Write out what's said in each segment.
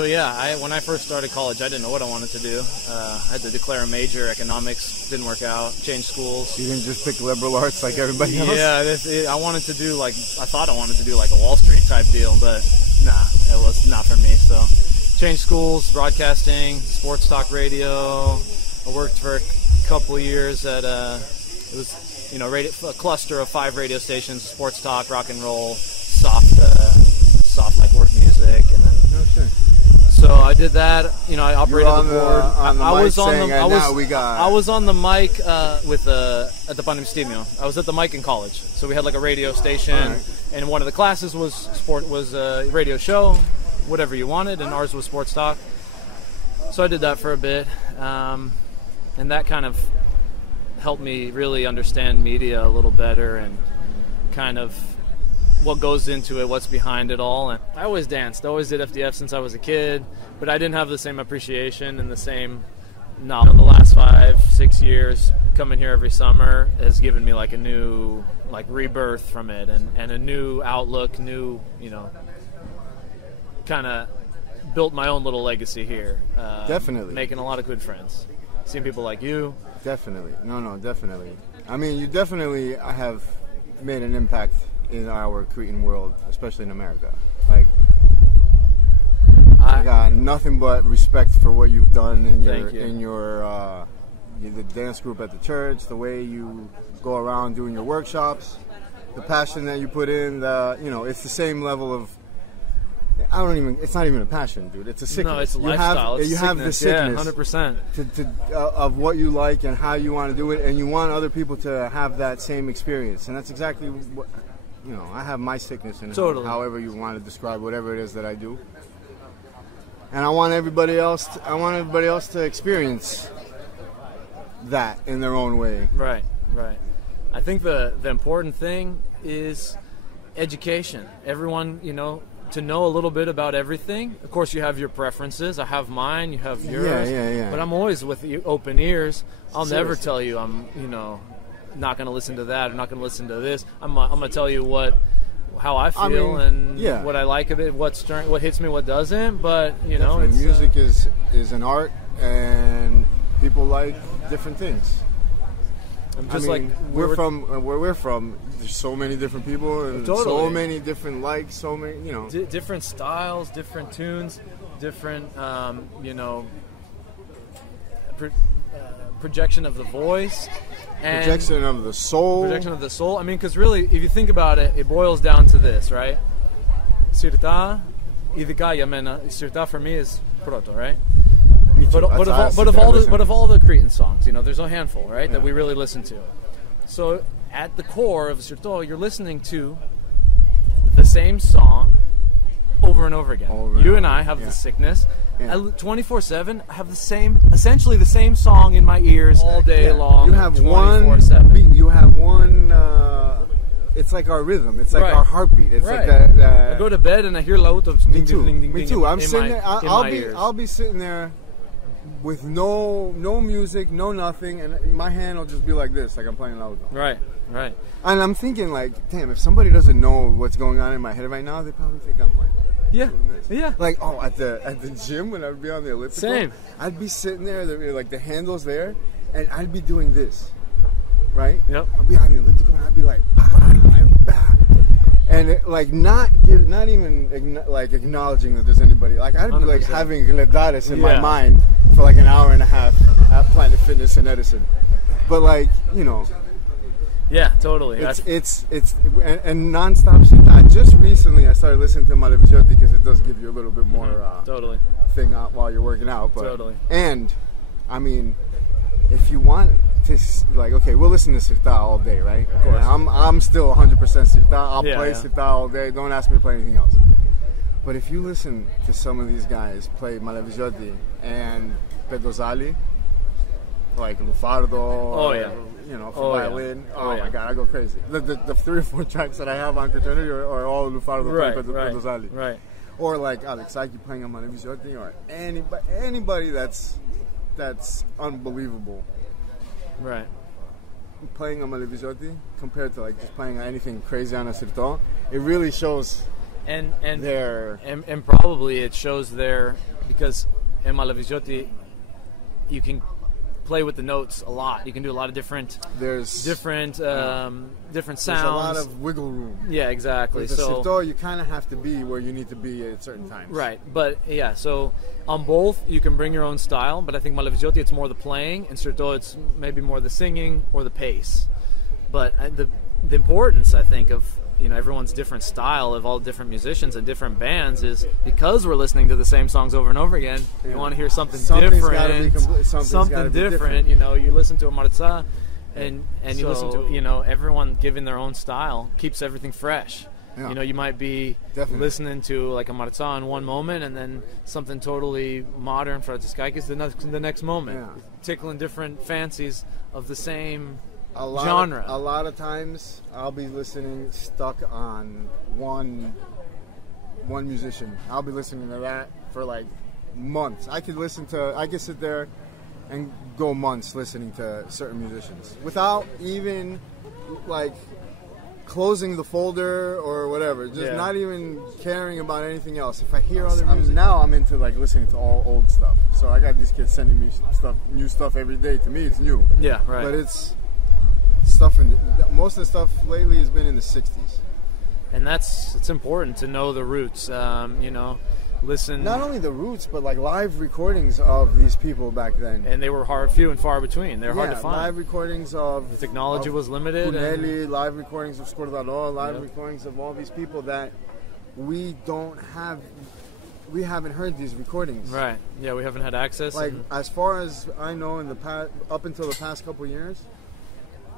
So yeah, when I first started college, I didn't know what I wanted to do. I had to declare a major. Economics didn't work out. Changed schools. You didn't just pick liberal arts like everybody else? Yeah, I wanted to do I thought I wanted to do like a Wall Street type deal, but nah, it was not for me. So changed schools, broadcasting, sports talk radio. I worked for a couple of years at it was a cluster of 5 radio stations: sports talk, rock and roll, soft like work music, and then. No, sure. So I did that. I operated the board. I was on the mic with at the Panamistymio. I was at the mic in college. So we had like a radio station, and one of the classes was a radio show, whatever you wanted, and ours was sports talk. So I did that for a bit, and that kind of helped me really understand media a little better and kind of what goes into it, what's behind it all. And I always danced, always did FDF since I was a kid, but I didn't have the same appreciation and the same knowledge. The last 5-6 years coming here every summer has given me like a new rebirth from it, and a new outlook, new kind of built my own little legacy here. Definitely. Making a lot of good friends. Seeing people like you. Definitely. No, definitely. I mean, you definitely have made an impact in our Cretan world, especially in America. Like, I got nothing but respect for what you've done in the dance group at the church, the way you go around doing your workshops, the passion that you put in. It's the same level of. It's not even a passion, dude. It's a sickness. No, it's a lifestyle. You have the sickness, 100%. Of what you like and how you want to do it, and you want other people to have that same experience. And that's exactly what. I have my sickness in totally. However you want to describe whatever it is that I do, and I want everybody else to experience that in their own way. Right. I think the important thing is education. Everyone, to know a little bit about everything. Of course, you have your preferences. I have mine. You have yours. Yeah. But I'm always with open ears. I'll never tell you I'm, not going to listen to that. I'm not going to listen to this. I'm going to tell you how I feel and what I like of it, what hits me, what doesn't. But music is an art, and people like different things. Where we're from, there's so many different people and so many different likes, so many different styles, different tunes, different projection of the voice. And projection of the soul. I mean, because really, if you think about it, it boils down to this, right? Sirta, idika yamena. Sirta for me is proto, right? But of all the Cretan songs, there's a handful, right, that we really listen to. So at the core of Sirto, you're listening to the same song over and over again. You and I have the sickness. 24/7, I have essentially the same song in my ears all day long. You have 24/7. You have one. It's like our rhythm. It's like our heartbeat. It's like that. I go to bed and I hear laut of me too. Me too. I'm sitting there. I'll be sitting there with no music, no nothing, and my hand will just be like this, like I'm playing laut. Right. And I'm thinking, like, damn, if somebody doesn't know what's going on in my head right now, they probably think I'm like. Yeah. Like, at the gym when I would be on the elliptical, same. I'd be sitting there, like the handle's there, and I'd be doing this, right? Yep. I'd be on the elliptical and I'd be like, bah, and it, like not even like acknowledging that there's anybody. Like I'd be 100%. Like having Ledares in my mind for like an hour and a half at Planet Fitness in Edison, but like Yeah, totally. It's and nonstop shit. Just recently I started listening to Malevisioti because it does give you a little bit more thing out while you're working out. But, totally. And I mean, if you want to, like, okay, we'll listen to Sirta all day, right? Of course. I'm still 100% Sirta. I'll play Sirta all day. Don't ask me to play anything else. But if you listen to some of these guys play Malevisioti and Pedozali, like Lufardo, for violin. Oh my God, I go crazy. The 3 or 4 tracks that I have on Fraternity are all Lufardo playing Pedozali. Right. Or like Alexaki playing on Malevisioti, or anybody that's unbelievable. Right. Playing on Malevisioti compared to like just playing anything crazy on a Sirto, it really shows and probably it shows there because in Malaviziotti you can play with the notes a lot. You can do a lot of different sounds. There's a lot of wiggle room. Yeah, exactly. With the Sirto, you kind of have to be where you need to be at certain times. Right, but yeah, so on both you can bring your own style, but I think Malaviziotti it's more the playing, and Sirto it's maybe more the singing or the pace. But the importance, I think, of everyone's different style of all different musicians and different bands is because we're listening to the same songs over and over again. You want to hear something different. Something different. You listen to a Marza, and you listen to everyone giving their own style keeps everything fresh. Yeah. You might be listening to like a Marza in one moment, and then something totally modern for Franciszkakis the next moment, tickling different fancies of the same genre. A lot of times I'll be listening stuck on one musician. I'll be listening to that for like months. I could sit there and go months listening to certain musicians without even like closing the folder or whatever, just not even caring about anything else. If I hear other music, now I'm into like listening to all old stuff. So I got these kids sending me new stuff every day. To me it's new. Yeah, right. But it's most of the stuff lately has been in the 60s, and it's important to know the roots. Listen. Not only the roots, but like live recordings of these people back then. And they were few and far between. They're hard to find. Live recordings of the technology was limited. Cunelli, live recordings of Scordalò, live recordings of all these people that we haven't heard these recordings. Right. Yeah, we haven't had access. Like as far as I know, in the past, up until the past couple of years,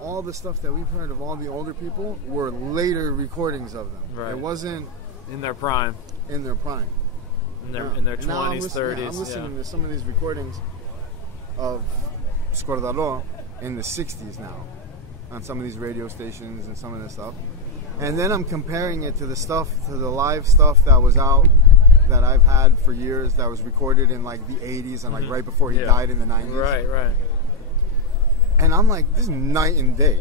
all the stuff that we've heard of all the older people were later recordings of them. Right. It wasn't in their prime. In their 20s, 30s. I'm listening to some of these recordings of Scordalò in the 60s now on some of these radio stations and some of this stuff. And then I'm comparing it to the live stuff that was out that I've had for years that was recorded in like the 80s and like right before he died in the 90s. Right. And I'm like, this is night and day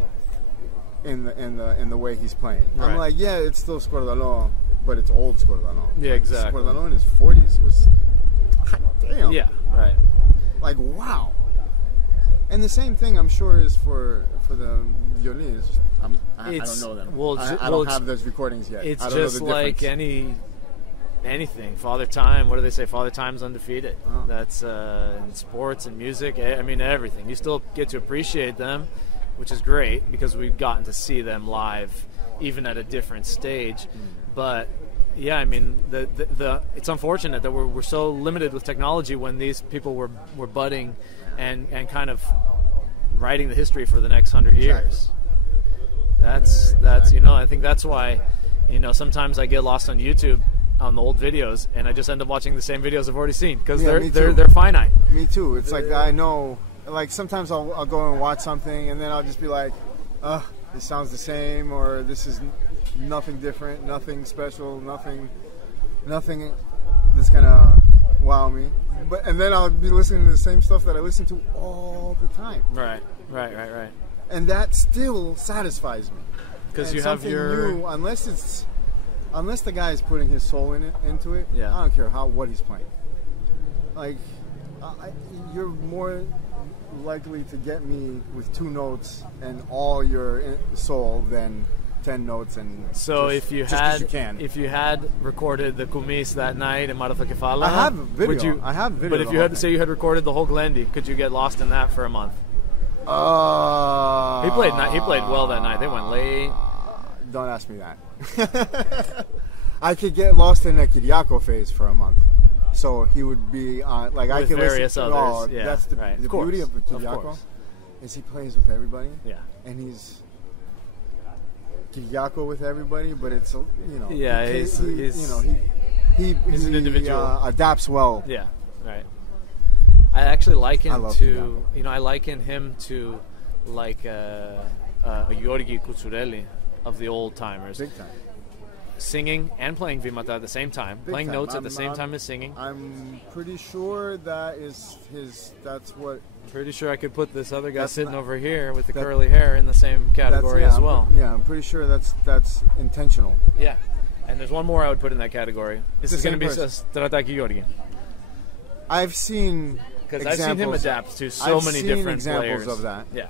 in the way he's playing. Right. I'm like, yeah, it's still Scordalò, but it's old Scordalò. Yeah, exactly. Scordalò in his 40s was, damn. Yeah, right. Like, wow. And the same thing, I'm sure, is for the violins. I don't know them. I don't have those recordings yet. It's just like anything. Father Time, what do they say? Father Time's undefeated. Oh. That's in sports and music. I mean, everything. You still get to appreciate them, which is great because we've gotten to see them live, even at a different stage. But yeah, I mean, it's unfortunate that we're so limited with technology when these people were budding and kind of writing the history for the next 100 years. That's I think that's why sometimes I get lost on YouTube on the old videos, and I just end up watching the same videos I've already seen because they're finite. Me too. It's like I know, like sometimes I'll go and watch something, and then I'll just be like, this sounds the same, or this is nothing different, nothing special, nothing that's gonna wow me. And then I'll be listening to the same stuff that I listen to all the time. Right. And that still satisfies me because you have your new, unless the guy is putting his soul into it. Yeah. I don't care what he's playing. Like, you're more likely to get me with 2 notes and all your soul than 10 notes and so if you had recorded the Kumis that night in Martha Kefala, I have video. But if you had you had recorded the whole Glendy, could you get lost in that for a month? He played well that night. They went late. Don't ask me that. I could get lost in a Kyriako phase for a month. So he would be like I could various listen to others. That's the beauty of Kyriako is he plays with everybody. Yeah. And he's Kyriako with everybody, but it's he's an individual. Adapts well. Yeah. Right. I actually liken I liken him to like a Giorgi Cucurelli of the old timers. Big time. Singing and playing Vimata at the same time, playing notes at the same time as singing. I'm pretty sure that's what. Pretty sure I could put this other guy sitting over here with the curly hair in the same category as well. I'm pretty sure that's intentional. Yeah. And there's one more I would put in that category. This is going to be Strataki Georgi. I've seen because I've seen him adapt to so many different examples players. Of that. Yeah,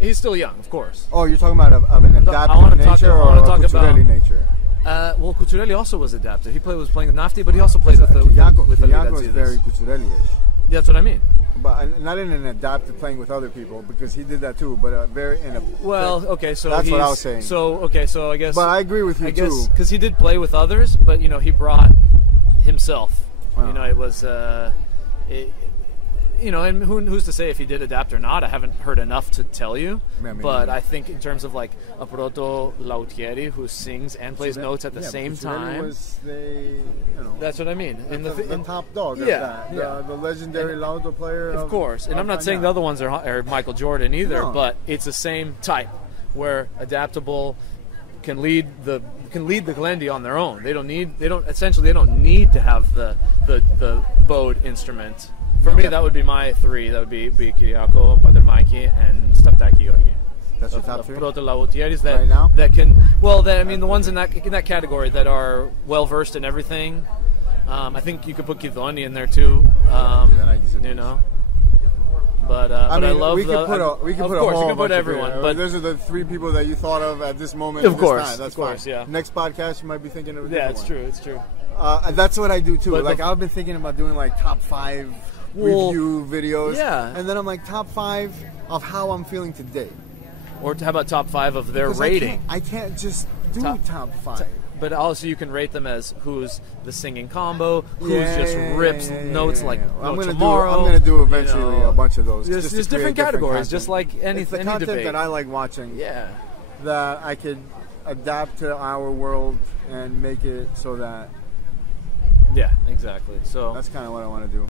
he's still young, of course. Oh, you're talking about of an adaptive nature or a Cucurelli nature? Well, Cucurelli also was adaptive. He was playing with Nafti, but he also played with the Kyriakos is very Cucurelli-ish. That's what I mean. But not in an adaptive playing with other people, because he did that too. But very in a okay, so that's what I was saying. So I guess. But I agree with you too, because he did play with others, but he brought himself. Wow. It was. And who's to say if he did adapt or not? I haven't heard enough to tell you. But I think in terms of like a proto Lautieri who sings and plays notes at the same time. That's what I mean. The top dog. The legendary Lauto player. Of course. And I'm not saying the other ones are Michael Jordan either, but it's the same type where adaptable can lead the Glendi on their own. They don't need to have the bowed instrument. For me, that would be my three. That would be Kyriako, Patermaiki, and Strataki Georgi. That's your top three? Proto Lautieris right now? That can the ones in that category that are well versed in everything. I think you could put Kidoni in there too. But I love we could put you can put everyone. But those are the three people that you thought of at this moment. Of course, That's fine. Yeah. Next podcast, you might be thinking of a different one. True. It's true. That's what I do too. I've been thinking about doing like top 5 review videos. Yeah. And then I'm like top 5 of how I'm feeling today. Or how about top 5 of their rating? I can't just do top 5. But also you can rate them as who's the singing combo, who's just rips notes like I'm tomorrow. I'm going to do eventually a bunch of those. There's different categories, just like any debate. It's the content that I like watching. Yeah. That I could adapt to our world and make it so that. Yeah, exactly. So that's kind of what I want to do.